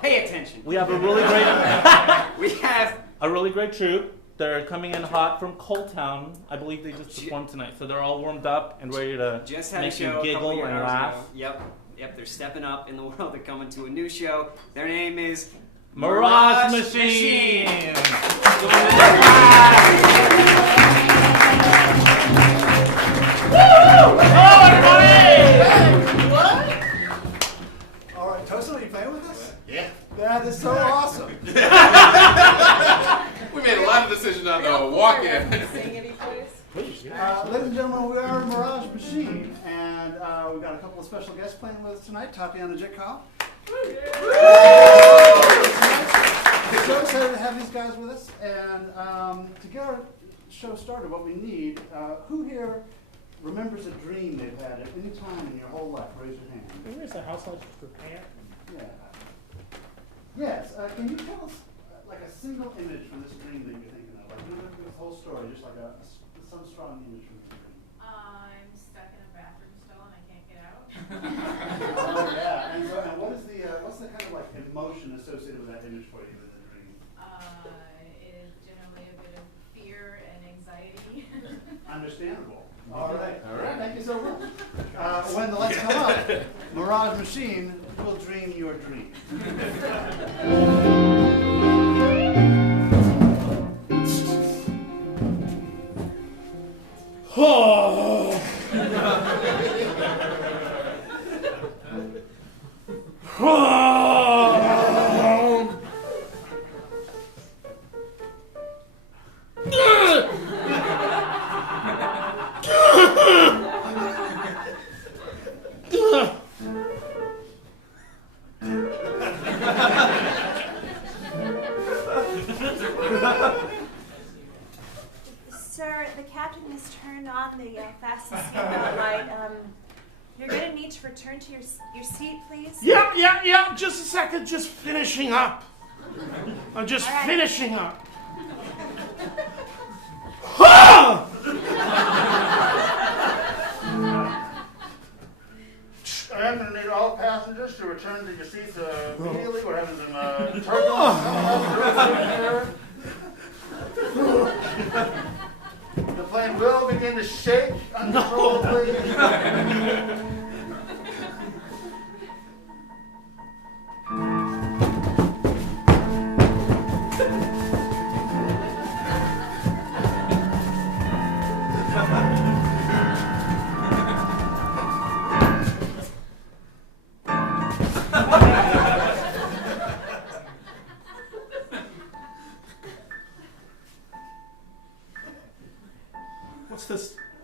Pay attention. We have a really great We have troupe. They're coming in hot from Coletown. I believe they just performed tonight, so they're all warmed up and ready to just had a make show you a couple giggle years and ago. laugh. Yep, they're stepping up in the world. They're coming to a new show. Their name is Mirage Machine. Oh, everybody! What? All right, Tosin, are you playing with us? Yeah. That is so awesome. We made a lot of decisions on the walk-in. Ladies and gentlemen, we are Mirage Machine, and we've got a couple of special guests playing with us tonight. Tatiana Jitkow. We're so excited to have these guys with us, and to get our show started, what we need, who here remembers a dream they've had at any time in your whole life? Raise your hand. Where's the house lights prepare? Yeah. Yes, can you tell us like a single image from this dream that you're thinking of? Like, you look at this whole story, just like some strong image from this dream. I'm stuck in a bathroom stall and I can't get out. Oh yeah, and what is what's the kind of like emotion associated with that image for you in the dream? It is generally a bit of fear and anxiety. Understandable. All right. Thank you so much. When the lights come up, Mirage Machine will dream your dream. Sir, the captain has turned on the fasten seatbelt light. You're going to need to return to your seat, please. Yeah. Just a second. Just finishing up. I'm just All right. finishing up. I'm going to need all passengers to return to your seats immediately. We're having some turbulence. The plane will begin to shake uncontrollably.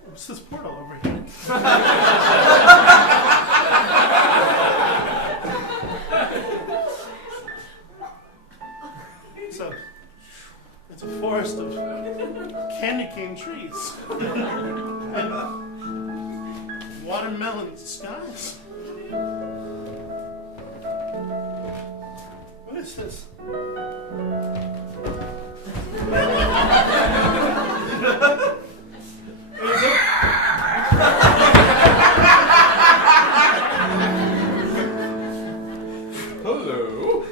What's this portal over here? It's a forest of candy cane trees and watermelon skies. What is this? Hello.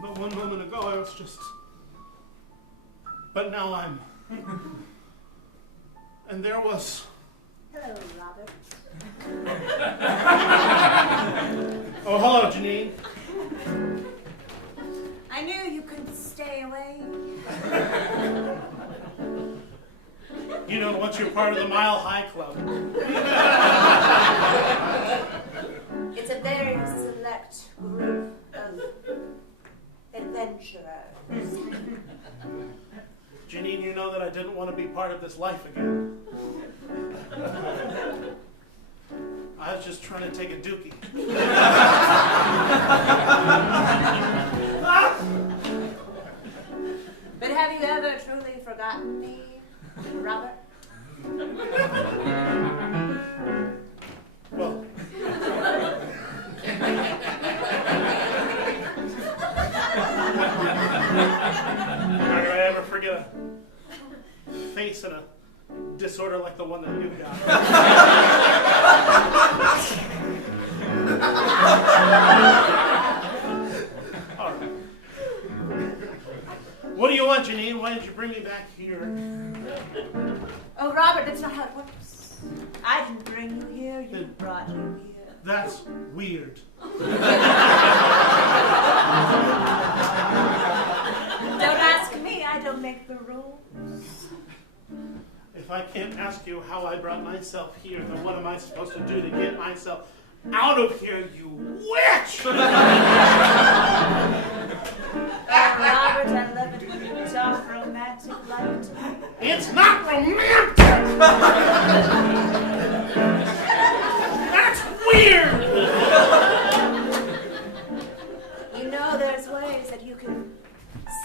But one moment ago I was just... But now I'm... And there was... Hello, Robert. Oh, hello, Janine. I knew you couldn't stay away. You know, once you're part of the Mile High Club. It's a very select group of adventurers. Janine, you know that I didn't want to be part of this life again. I was just trying to take a dookie. But have you ever truly forgotten me, Robert? Well, I a face and a disorder like the one that you've got. All right. What do you want, Janine? Why did you bring me back here? Oh, Robert, that's not how it works. I didn't bring you here. You brought you here. That's weird. Don't ask me. I don't make the rules. If I can't ask you how I brought myself here, then what am I supposed to do to get myself out of here, you witch? Robert, I love it when you talk romantic like to me. It's not romantic! That's weird! You know there's ways that you can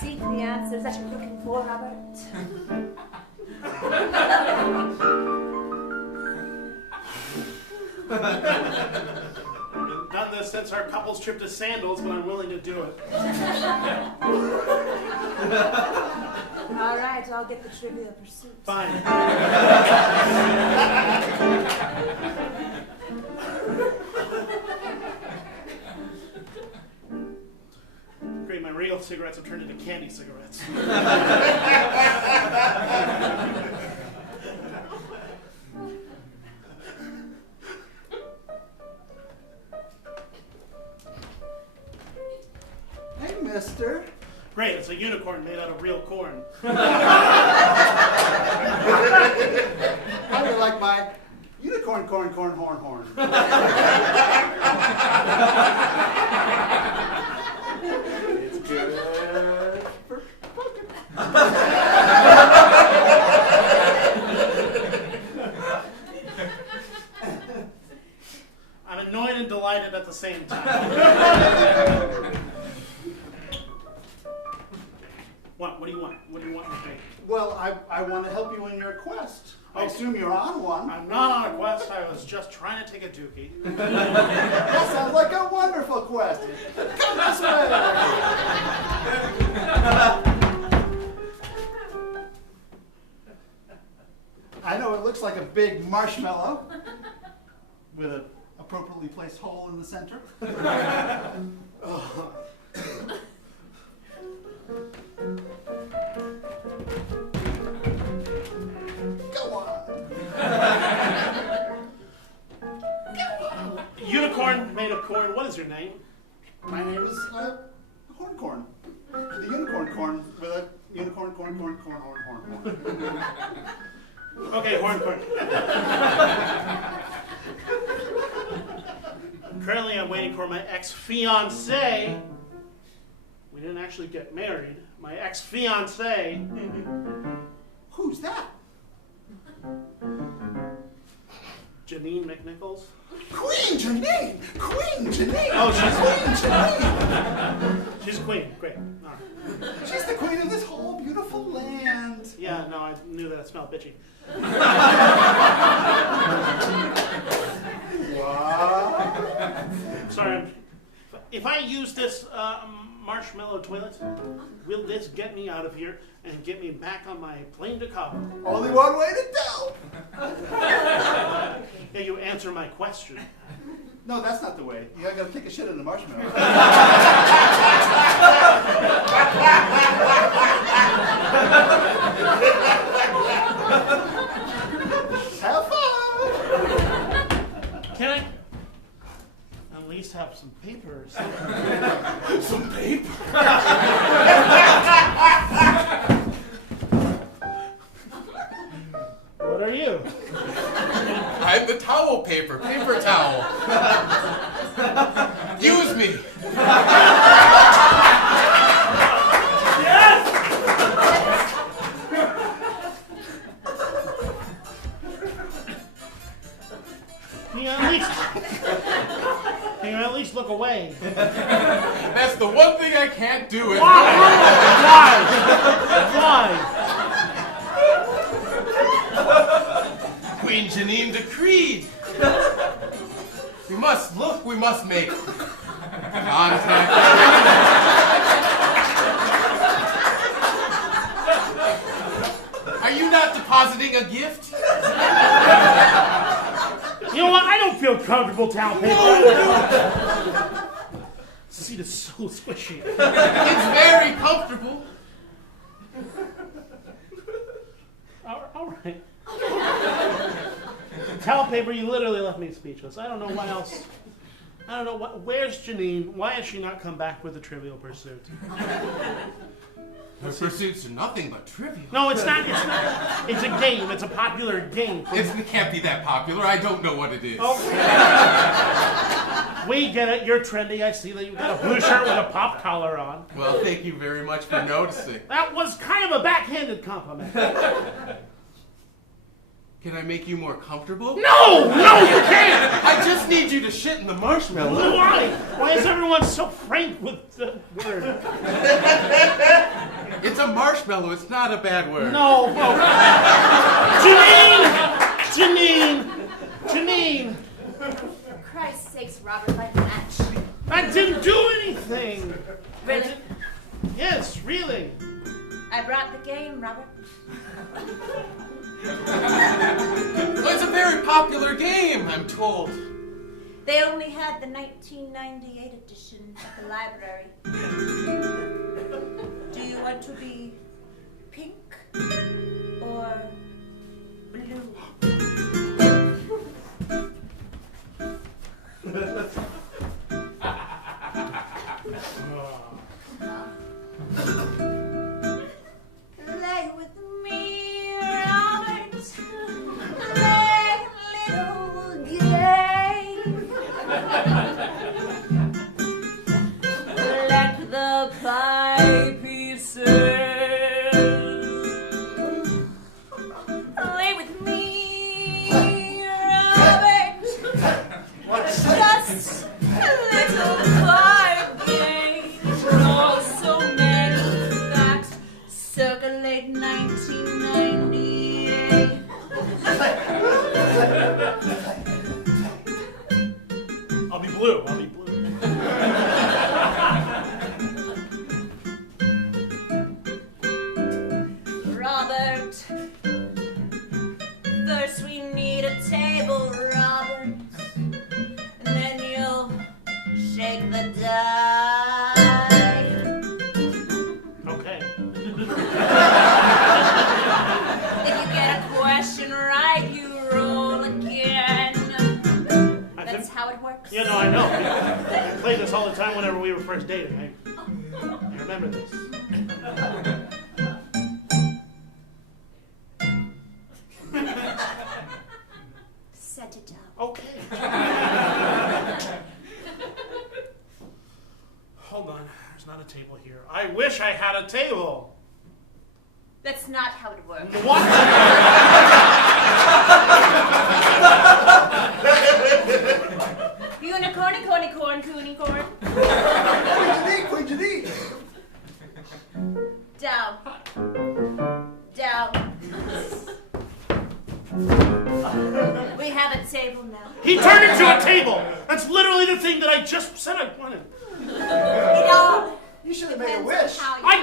seek the answers that you're looking for, Robert. Done this since our couple's trip to Sandals, but I'm willing to do it. All right, I'll get the Trivial Pursuit. Fine. Great, my real cigarettes have turned into candy cigarettes. Hey, mister. Great, it's a unicorn made out of real corn. I would like my unicorn, corn, horn. It's good for poking. I'm annoyed and delighted at the same time. What do you want? What do you want from me? Well, I want to help you in your quest. I assume you're on one. I'm not on a quest. I was just trying to take a dookie. That sounds like a wonderful quest. Come this way. I know it looks like a big marshmallow with an appropriately placed hole in the center. Oh. Go on. Unicorn made of corn. What is your name? My name is Horn. The unicorn corn with a unicorn corn. Okay, horn corn. Currently, I'm waiting for my ex-fiancée. We didn't actually get married. My ex-fiancée. Who's that? Janine McNichols. Queen Janine! Oh, she's Queen Janine! She's a queen. Great. All right. She's the queen of this whole beautiful land. Yeah, no, I knew that it smelled bitchy. What? Sorry. If I use this marshmallow toilet, will this get me out of here and get me back on my plane to Cabo? Only one way to tell. Yeah, you answer my question. No, that's not the way. You gotta take a shit in the marshmallow. Have fun! Can I at least have some paper or something? Some paper? What are you? I'm the towel paper towel. Use me. Yes! Can you at least look away? That's the one thing I can't do. Why? Queen Janine decreed. We must look, we must make contact. you not depositing a gift? You know what? I don't feel comfortable, towel paper. This seat is so squishy. It's very comfortable. All right. Towel paper, you literally left me speechless. I don't know what else. I don't know what. Where's Janine? Why has she not come back with a Trivial Pursuit? Her pursuits are nothing but trivial. No, it's not. It's not. It's a game. It's a popular game. It can't be that popular. I don't know what it is. We get it. You're trendy. I see that you've got a blue shirt with a pop collar on. Well, thank you very much for noticing. That was kind of a backhanded compliment. Can I make you more comfortable? No, you can't. I just need you to shit in the marshmallow. Why? Why is everyone so frank with the word? It's a marshmallow. It's not a bad word. No. Janine. For Christ's sakes, Robert, light a match. I didn't do anything. Really? Yes, really. I brought the game, Robert. Well, it's a very popular game, I'm told. They only had the 1998 edition at the library. Do you want to be pink or blue? Play with me, Robert. Play a little game. Let the pie pieces play with me, Robert. Just a little pie game. Oh, so many facts circulate 1998. I'll be blue. Robert, first we need a table, Robert, and then you'll shake the die. Okay. If you get a question right, you roll again. That's how it works. Yeah, no, I know. I played this all the time whenever we were first dating. I remember this. Set it up. Okay. Hold on. There's not a table here. I wish I had a table. That's not how it works. What? Unicorn, corn, coonie, corn. Queen Janine. Down. We have a table now. He turned into a table. That's literally the thing that I just said I wanted. It all You should have made a depends on wish. how you I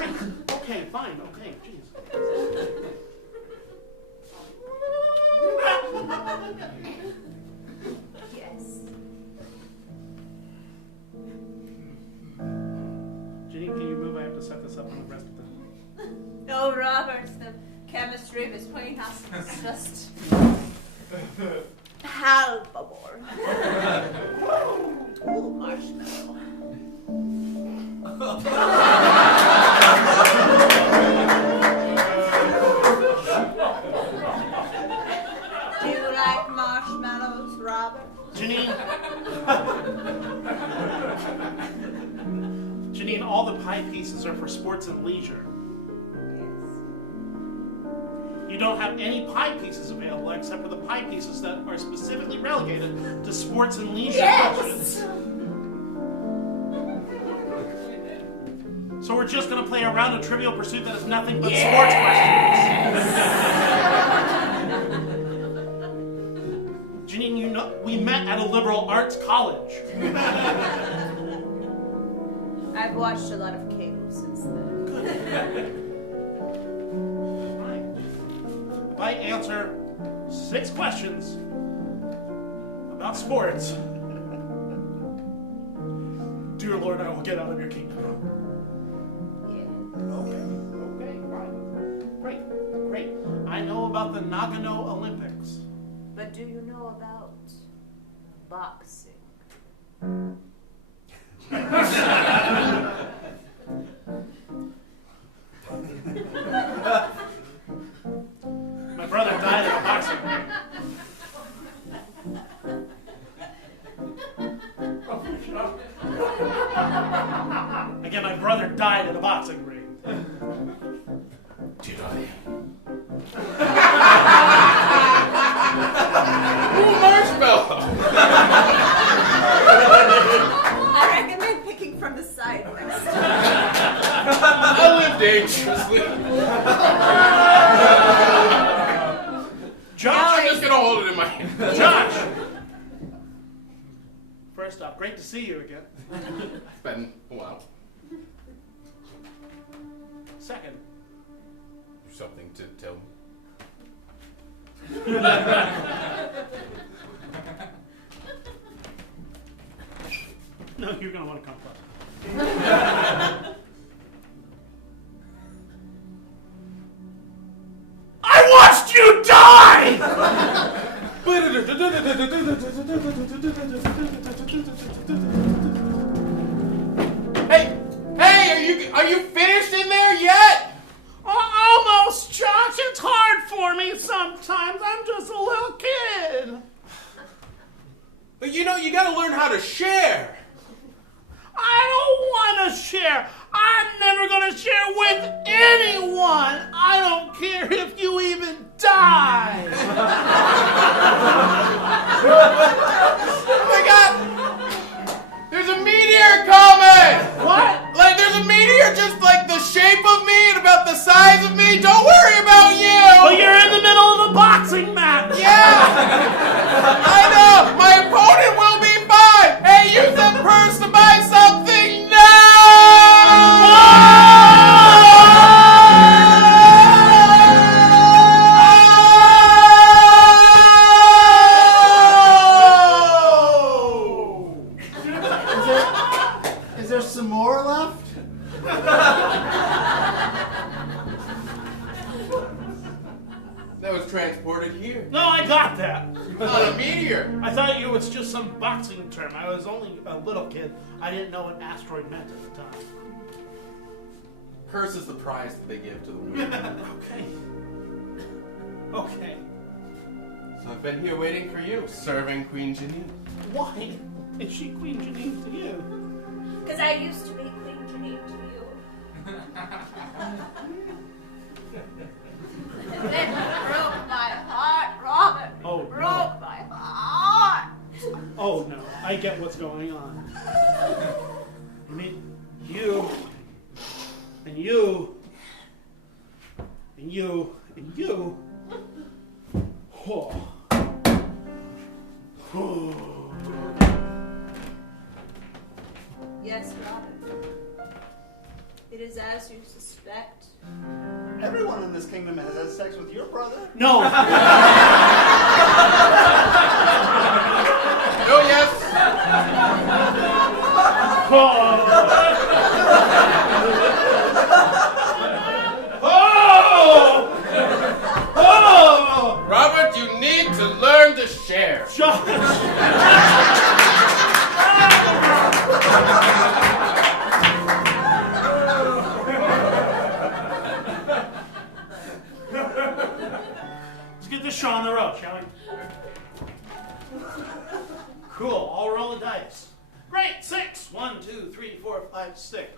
did. Okay, fine. Okay, jeez. Yes. Janine, can you move? I have to set this up on the rest of the... Oh, Robert, the chemistry between us is just palpable. Ooh, marshmallow. Do you like marshmallows, Robert? Janine, all the pie pieces are for sports and leisure. You don't have any pie pieces available except for the pie pieces that are specifically relegated to sports and leisure questions. So we're just going to play a round of Trivial Pursuit that is nothing but sports questions. Janine, you know, we met at a liberal arts college. I've watched a lot of cable since then. Right. I answer 6 questions about sports, dear Lord, I will get out of your kingdom. Okay, fine. Great. I know about the Nagano Olympics. But do you know about boxing? My brother died in a boxing ring. Again, my brother died in a boxing ring. Did I? Marshmallow! I recommend picking from the side next time. I live dangerously. Josh! I'm just gonna hold it in my hand. Josh! First off, great to see you again. It's been a while. Second, Something to tell me. no, you're going to want to come close. I watched you die! Hey, are you finished in there yet? Almost, Josh. It's hard for me sometimes. I'm just a little kid. But you know, you gotta learn how to share. I don't want to share. I'm never going to share with anyone. I don't care if you even die. Oh my God! There's a meteor coming! What? Like, there's a meteor just like the shape of me and about the size of me. Don't worry about you! But you're in the middle of a boxing match. Yeah! I know! My opponent will be fine! Hey, use that purse to buy something Is there some more left? That was transported here. No, I got that. Not a meteor. I thought it was just some boxing term. I was only a little kid. I didn't know what asteroid meant at the time. Purse is the prize that they give to the winner. Okay. So I've been here waiting for you, serving Queen Janine. Why is she Queen Janine to you? Because I used to be Queen Janine to you. And then you broke my heart, Robert. Oh, You no. broke my heart. Oh no, I get what's going on. I mean, you, and you, and you, and you. Oh. Oh. Yes, Robert. It is as you suspect. Everyone in this kingdom has had sex with your brother. No. Oh, yes! Oh! Robert, you need to learn to share. Josh! Let's get this show on the road, shall we? Cool, I'll roll the dice. Great, 6. 1, 2, 3, 4, 5, 6.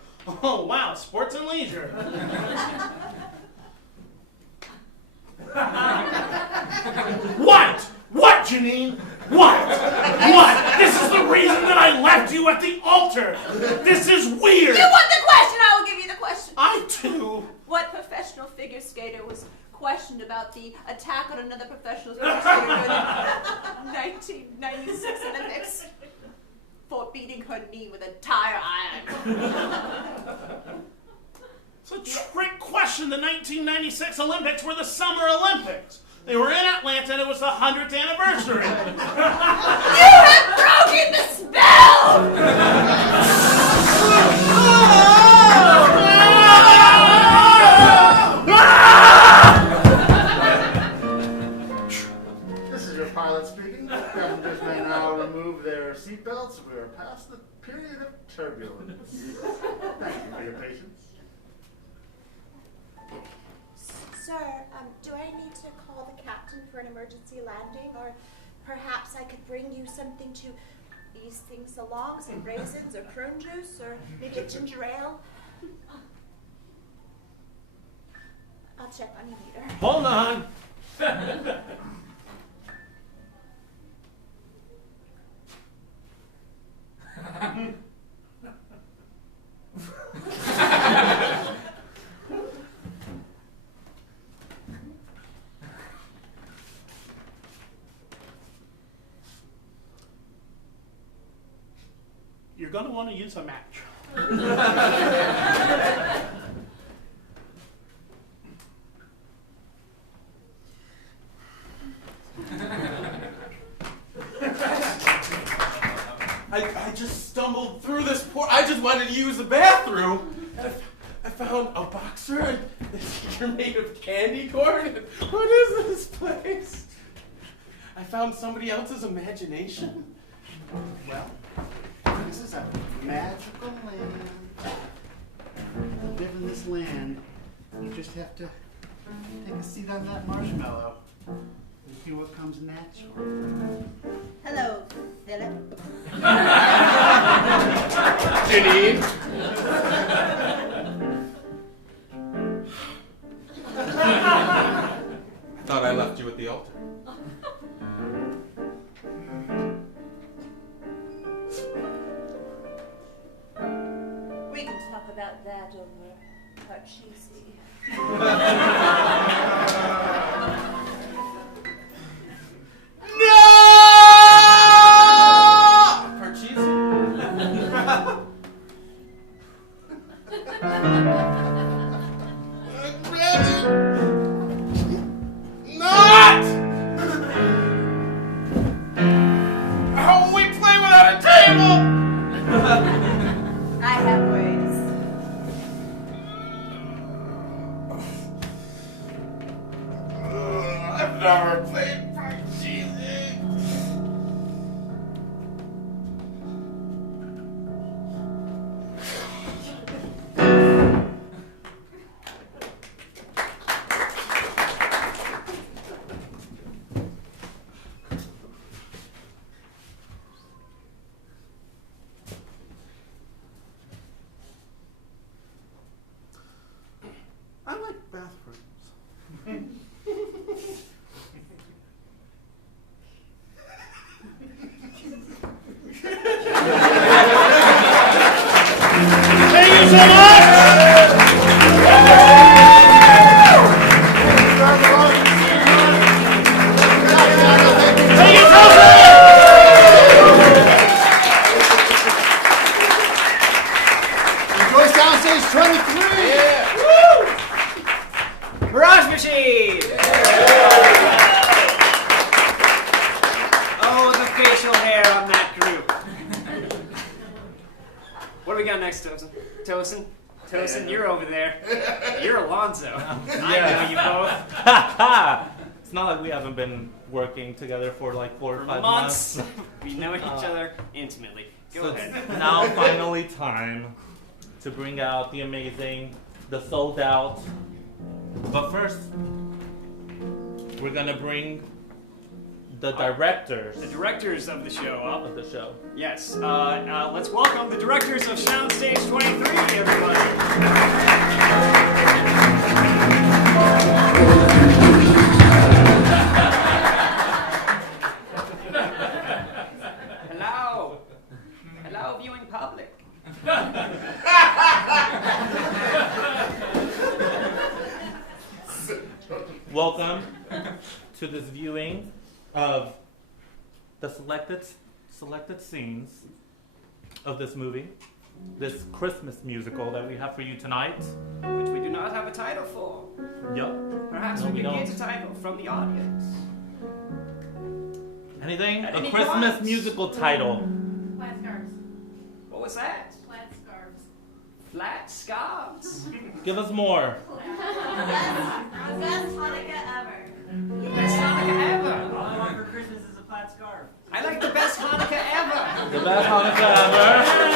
Oh, wow, sports and leisure. What? What, Janine? What? What? This is the reason that I left you at the altar. This is weird. You want the question? I will give you the question. I do. What professional figure skater was questioned about the attack on another professional figure skater during the 1996 Olympics for beating her knee with a tire iron? It's a trick question. The 1996 Olympics were the Summer Olympics. They were in Atlanta and it was the 100th anniversary. You have broken the spell! This is your pilot speaking. Passengers may now remove their seatbelts. We are past the period of turbulence. Thank you for your patience. Sir, do I need to call the captain for an emergency landing, or perhaps I could bring you something to ease things along, some raisins or prune juice, or maybe a ginger ale? I'll check on you later. Hold on. You're going to want to use a match. I just stumbled through this I just wanted to use the bathroom. And I found a boxer and this here made of candy corn. What is this place? I found somebody else's imagination. Well, this is a magical land. To live in this land, you just have to take a seat on that marshmallow and see what comes natural. Hello, Philip. Janine. I thought I left you at the altar. We can talk about that over Parcheesi. Not! How we play without a table? I have ways. I've never played Parcheesi. I like bathrooms. Thank you so much! Thank you, Enjoy Soundstage 23! Mirage Machine! Oh, the facial hair on that group. What do we got next, Tosin? Tosin, you're over there. You're Alonzo. I know you both. It's not like we haven't been working together for like 4 or For 5 months. months. We know each other intimately. Go So ahead. it's now finally time to bring out the amazing, the sold out. But first, we're gonna bring the directors The directors of the show up. of the show. Yes. Let's welcome the directors of Soundstage 23, everybody. Hello. Hello, viewing public. Welcome to this viewing of the selected scenes of this movie, this Christmas musical that we have for you tonight. Which we do not have a title for. Yup. Perhaps perhaps No, we we can don't. get a title from the audience. Anything? At A any Christmas point. musical title. Plaid scarves. What was that? Plaid scarves. Flat scarves. Give us more. The best Hanukkah ever. The best Hanukkah ever. All I want for Christmas is a plaid scarf. I like the best Hanukkah ever. The best Hanukkah ever.